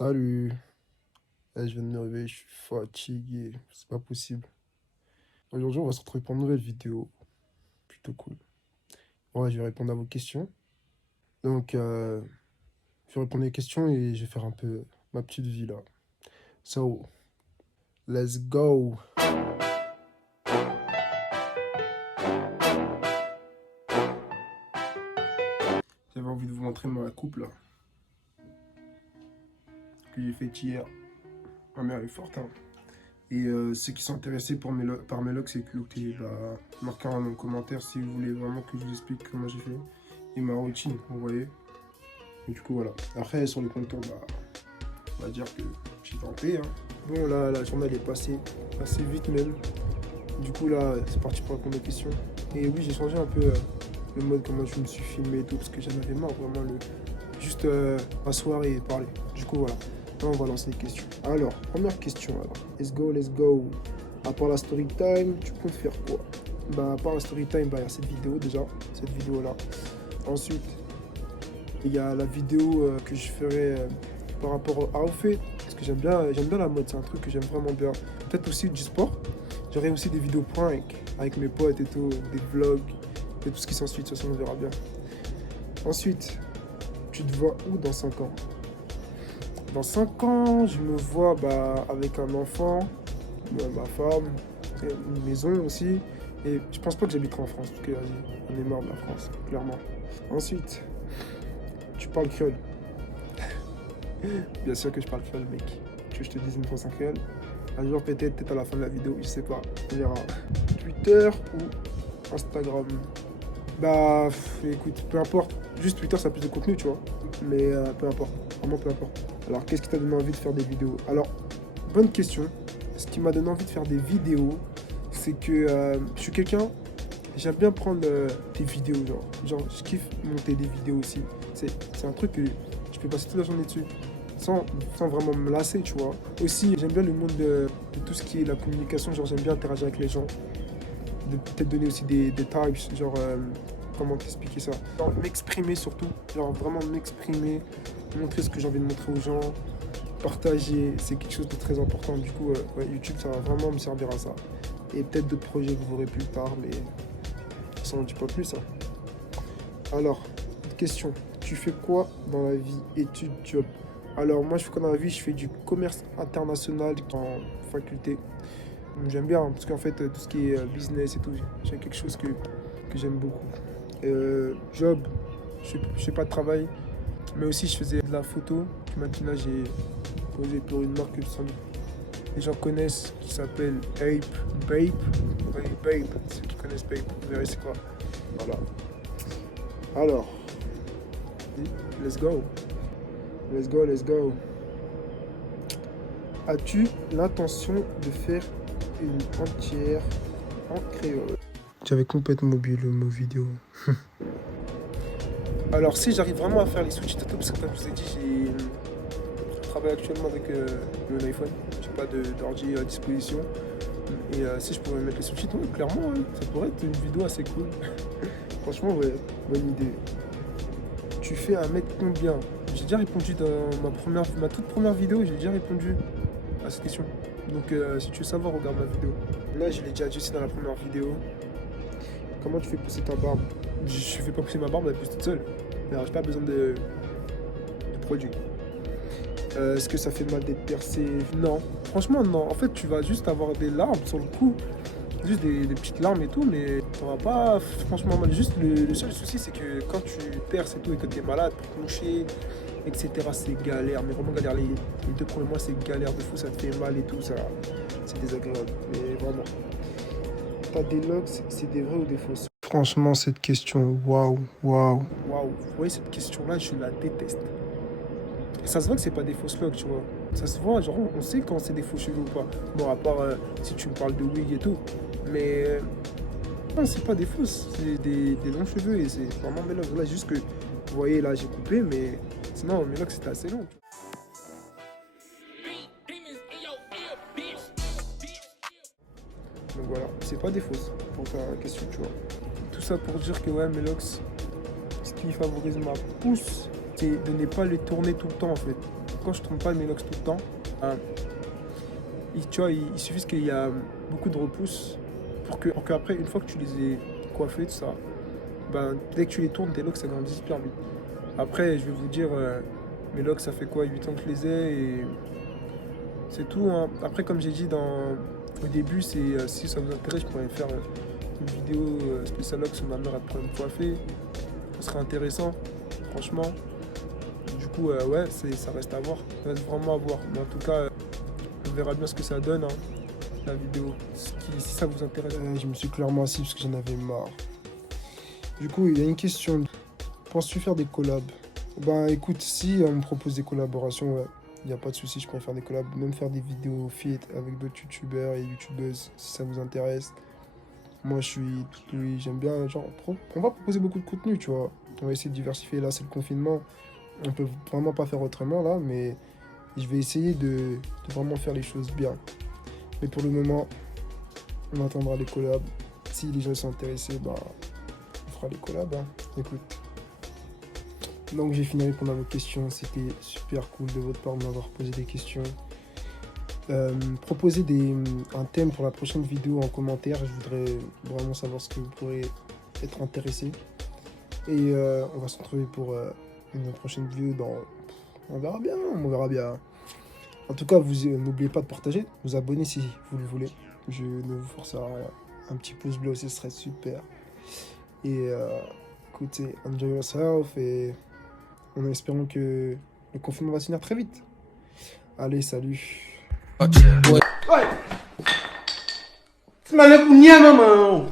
Salut. Je viens de me réveiller, je suis fatigué, c'est pas possible. Aujourd'hui, on va se retrouver pour une nouvelle vidéo, plutôt cool. Ouais, je vais répondre à vos questions. Donc, je vais répondre à les questions et je vais faire un peu ma petite vie là. So, let's go. J'avais envie de vous montrer ma coupe là, que j'ai faite hier. Ma mère est forte, hein. Et ceux qui sont intéressés par mes locks, c'est que bah, marquez un commentaire si vous voulez vraiment que je vous explique comment j'ai fait. Et ma routine, vous voyez. Et du coup, voilà. Après, sur le contour, bah, on va dire que j'ai tenté, hein. Bon, là, la journée, elle est passée assez vite même. Du coup, là, c'est parti pour répondre aux questions. Et oui, j'ai changé un peu le mode, comment je me suis filmé et tout, parce que j'en avais marre, vraiment, juste m'asseoir et parler. Du coup, voilà. Là, on va lancer les questions. Alors, première question, alors. Let's go, let's go. À part la story time, tu comptes faire quoi? Bah, à part la story time, bah, il y a cette vidéo déjà, cette vidéo-là. Ensuite, il y a la vidéo que je ferai par rapport au outfit, parce que j'aime bien la mode, c'est un truc que j'aime vraiment bien. Peut-être aussi du sport. J'aurai aussi des vidéos prank avec mes potes et tout, des vlogs, et tout ce qui s'ensuit, de toute façon on verra bien. Ensuite, tu te vois où dans 5 ans? Dans 5 ans, je me vois bah, avec un enfant, ma femme, une maison aussi. Et je pense pas que j'habiterai en France, parce que vas-y, on est marre de la France, clairement. Ensuite, tu parles créole. Bien sûr que je parle créole, mec. Tu veux que je te dise une phrase en créole? Un jour, peut-être à la fin de la vidéo, je sais pas. On verra. Twitter ou Instagram? Bah, écoute, peu importe. Juste Twitter, ça a plus de contenu, tu vois. Mais peu importe. Vraiment peu importe. Alors, qu'est-ce qui t'a donné envie de faire des vidéos? Alors, bonne question. Ce qui m'a donné envie de faire des vidéos, c'est que je suis quelqu'un. J'aime bien prendre des vidéos, genre, je kiffe monter des vidéos aussi. C'est un truc que je peux passer toute la journée dessus, sans vraiment me lasser, tu vois. Aussi, j'aime bien le monde de tout ce qui est la communication, genre, j'aime bien interagir avec les gens. De peut-être donner aussi des types, genre, comment t'expliquer ça? Genre, m'exprimer surtout, genre, vraiment m'exprimer, montrer ce que j'ai envie de montrer aux gens, partager, c'est quelque chose de très important. Du coup, ouais, YouTube, ça va vraiment me servir à ça. Et peut-être d'autres projets que vous verrez plus tard, mais ça n'en dit pas plus, hein. Alors, question. Tu fais quoi dans la vie? Études, job. Alors, moi, je fais quoi dans la vie? Je fais du commerce international en faculté. J'aime bien, hein, parce qu'en fait, tout ce qui est business et tout, c'est quelque chose que j'aime beaucoup. Job, je fais pas de travail, mais aussi je faisais de la photo. Maintenant, j'ai posé pour une marque que sans doute les gens connaissent, qui s'appelle Ape, Bape. Oui, Bape, ceux qui connaissent Bape, vous verrez c'est quoi. Voilà. Alors, let's go. Let's go, let's go. As-tu l'intention de faire une entière en créole? J'avais complètement oublié le mot vidéo. Alors, si j'arrive vraiment à faire les sous-titres, parce que comme je vous ai dit, je travaille actuellement avec mon iPhone. J'ai pas d'ordi à disposition. Et si je pouvais mettre les sous-titres, ouais, clairement, hein, ça pourrait être une vidéo assez cool. Franchement, ouais, bonne idée. Tu fais 1 mètre combien? J'ai déjà répondu dans ma toute première vidéo, j'ai déjà répondu à cette question. Donc si tu veux savoir, regarde ma vidéo. Là, je l'ai déjà dit aussi dans la première vidéo. Comment tu fais pousser ta barbe? Je fais pas pousser ma barbe, elle pousse toute seule. Mais alors, j'ai pas besoin de produits. Est-ce que ça fait mal d'être percé? Non. Franchement, non. En fait, tu vas juste avoir des larmes sur le coup. Juste des petites larmes et tout, mais t'auras pas franchement mal. Juste le seul souci, c'est que quand tu perces et tout et que t'es malade pour coucher, etc., c'est galère. Mais vraiment galère. Les 2 premiers mois, c'est galère de fou, ça te fait mal et tout, ça, c'est désagréable. Mais vraiment. T'as des logs, c'est des vrais ou des fausses? Franchement, cette question, waouh, waouh, waouh. Vous voyez, cette question-là, je la déteste. Ça se voit que c'est pas des fausses logs, tu vois. Ça se voit, genre, on sait quand c'est des faux cheveux ou pas. Bon, à part si tu me parles de wig et tout. Mais non, c'est pas des fausses, c'est des longs cheveux et c'est vraiment mes logs. Là, juste que, vous voyez, là, j'ai coupé, mais sinon, mes logs, c'était assez long. Donc voilà, c'est pas des fausses pour ta question, tu vois. Tout ça pour dire que, ouais, mes logs, ce qui favorise ma pousse, c'est de ne pas les tourner tout le temps, en fait. quand je trompe pas mes locks tout le temps, tu vois, il suffit qu'il y a beaucoup de repousses pour qu'après, une fois que tu les aies coiffés, tout ça, ben, dès que tu les tournes, tes locks, ça grandit super vite. Après, je vais vous dire, mes locks, ça fait quoi, 8 ans que je les ai et c'est tout, hein. Après, comme j'ai dit au début, si ça vous intéresse, je pourrais faire une vidéo spéciale locks sur ma mère après me coiffer. Ça serait intéressant, franchement. Du coup, ouais, ça reste à voir. Ça reste vraiment à voir. Mais en tout cas, on verra bien ce que ça donne, hein, la vidéo. Si ça vous intéresse. Je me suis clairement assis parce que j'en avais marre. Du coup, il y a une question. Penses-tu faire des collabs? Ben écoute, si on me propose des collaborations, ouais, il n'y a pas de souci, je peux faire des collabs. Même faire des vidéos fit avec d'autres youtubeurs et youtubeuses, si ça vous intéresse. Moi, je suis tout oui, j'aime bien, genre, on va proposer beaucoup de contenu, tu vois. On va essayer de diversifier. Là, c'est le confinement. On peut vraiment pas faire autrement, là, mais je vais essayer de vraiment faire les choses bien. Mais pour le moment, on attendra les collabs. Si les gens sont intéressés, bah, on fera les collabs, hein. Écoute. Donc, j'ai fini de répondre à vos questions. C'était super cool de votre part de m'avoir posé des questions. Proposez un thème pour la prochaine vidéo en commentaire. Je voudrais vraiment savoir ce que vous pourrez être intéressé. Et on va se retrouver pour une prochaine vidéo on verra bien, on verra bien. En tout cas, vous n'oubliez pas de partager, vous abonner si vous le voulez. Je ne vous force à rien. Un petit pouce bleu aussi, ce serait super. Et écoutez, enjoy yourself et en espérant que le confinement va se finir très vite. Allez, salut. Ouais. Tu m'as l'air pour nier, maman.